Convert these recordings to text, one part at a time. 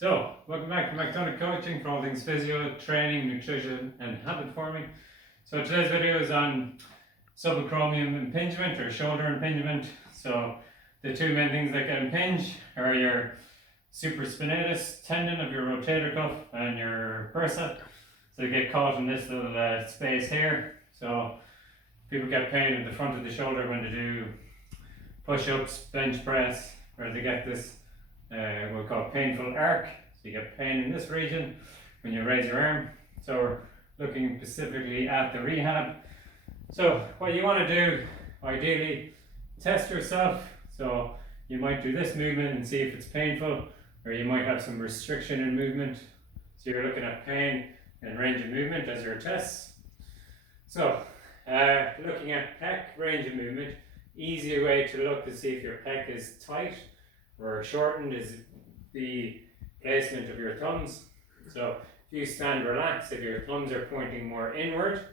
So, welcome back to McDonough Coaching for all things physio, training, nutrition and habit forming. So today's video is on subacromium impingement or shoulder impingement. So the two main things that get impinged are your supraspinatus tendon of your rotator cuff and your bursa. So they get caught in this little space here. So people get pain in the front of the shoulder when they do push-ups, bench press, or they get this what we call painful arc. So you get pain in this region when you raise your arm. So we're looking specifically at the rehab. So what you want to do, ideally, test yourself. So you might do this movement and see if it's painful, or you might have some restriction in movement. So you're looking at pain and range of movement as your tests. So looking at pec range of movement, easier way to look to see if your pec is tight or shortened is the placement of your thumbs. So if you stand relaxed, if your thumbs are pointing more inward,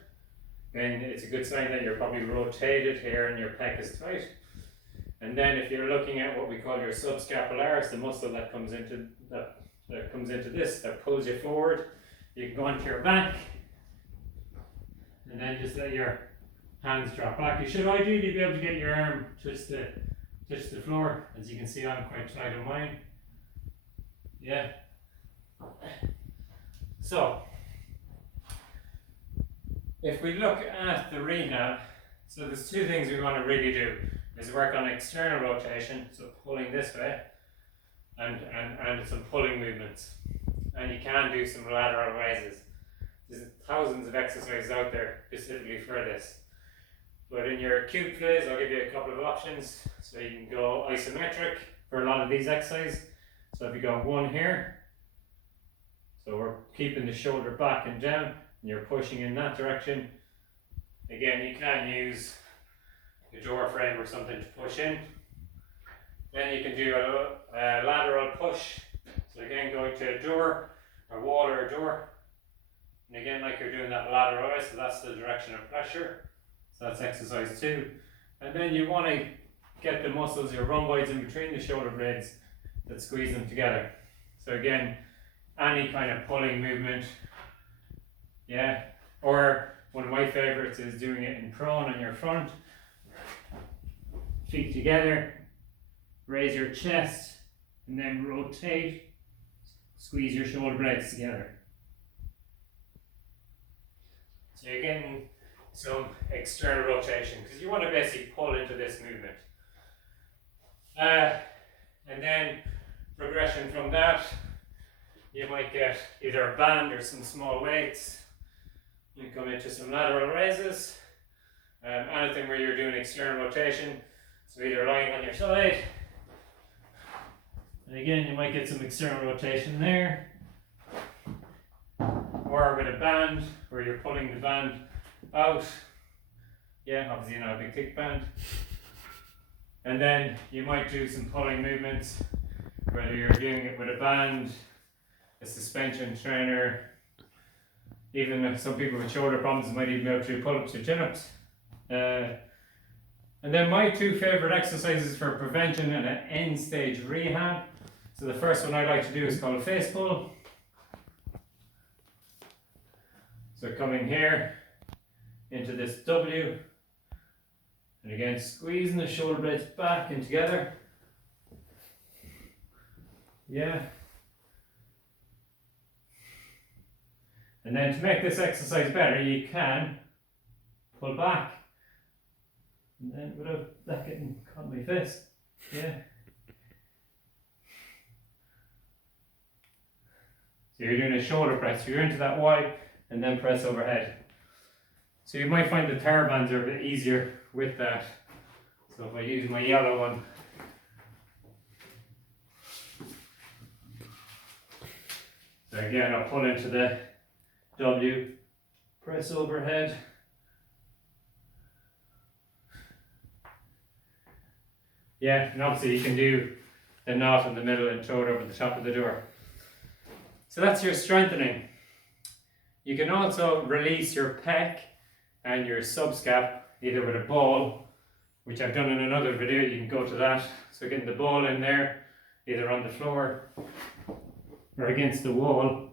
then it's a good sign that you're probably rotated here and your pec is tight. And then if you're looking at what we call your subscapularis, the muscle that comes into this, that pulls you forward, you can go onto your back and then just let your hands drop back. You should ideally be able to get your arm touch the floor. As you can see, I'm quite tight on mine. Yeah. So, if we look at the rehab, so there's two things we want to really do, is work on external rotation, so pulling this way, and some pulling movements. And you can do some lateral raises. There's thousands of exercises out there specifically for this. But in your acute phase, I'll give you a couple of options. So you can go isometric for a lot of these exercises. So if you go one here, so we're keeping the shoulder back and down, and you're pushing in that direction. Again, you can use a door frame or something to push in. Then you can do a lateral push. So again, going to a door, a wall or a door. And again, like you're doing that lateral raise, so that's the direction of pressure. So that's exercise 2. And then you want to get the muscles, your rhomboids in between the shoulder blades that squeeze them together. So again, any kind of pulling movement. Yeah. Or one of my favorites is doing it in prone on your front. Feet together. Raise your chest and then rotate. Squeeze your shoulder blades together. So you're getting some external rotation because you want to basically pull into this movement. And then progression from that, you might get either a band or some small weights. You come into some lateral raises. Anything where you're doing external rotation, so either lying on your side, and again you might get some external rotation there, or with a band where you're pulling the band out. Yeah, obviously not a big thick band. And then you might do some pulling movements, whether you're doing it with a band, a suspension trainer, even some people with shoulder problems might even be able to do pull-ups or chin-ups. And then my two favorite exercises for prevention and an end stage rehab. So the first one I like to do is called a face pull. So coming here into this W, and again squeezing the shoulder blades back and together. Yeah. And then to make this exercise better, you can pull back, and then without that getting caught in my fist. Yeah. So you're doing a shoulder press. You're into that Y and then press overhead. So you might find the tower bands are a bit easier with that. So if I use my yellow one, so again I'll pull into the W, press overhead. Yeah, and obviously you can do the knot in the middle and throw it over the top of the door. So that's your strengthening. You can also release your pec and your subscap either with a ball, which I've done in another video, you can go to that. So getting the ball in there, either on the floor or against the wall.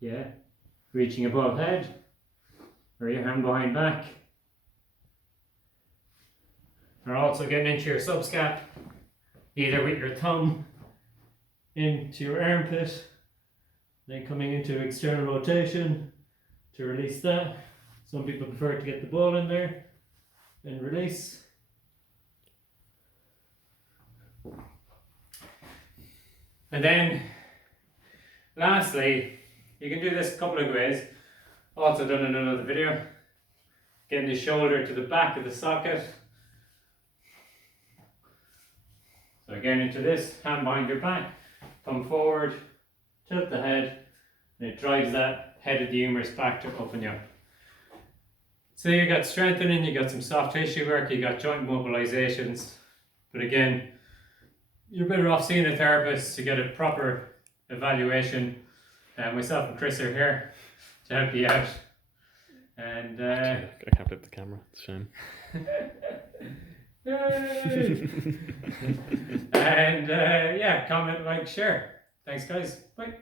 Yeah, reaching above head, or your hand behind back. Or also getting into your subscap, either with your thumb into your armpit, then coming into external rotation to release that. Some people prefer to get the ball in there and release. And then lastly, you can do this a couple of ways. Also done in another video. Getting the shoulder to the back of the socket. So again into this, hand behind your back, come forward, tilt the head, and it drives that head of the humerus back to open you up. So you got strengthening, you got some soft tissue work, you got joint mobilizations. But again, you're better off seeing a therapist to get a proper evaluation. Myself and Chris are here to help you out. And I can't flip the camera, it's a shame. And yeah, comment, like, share. Thanks guys, bye.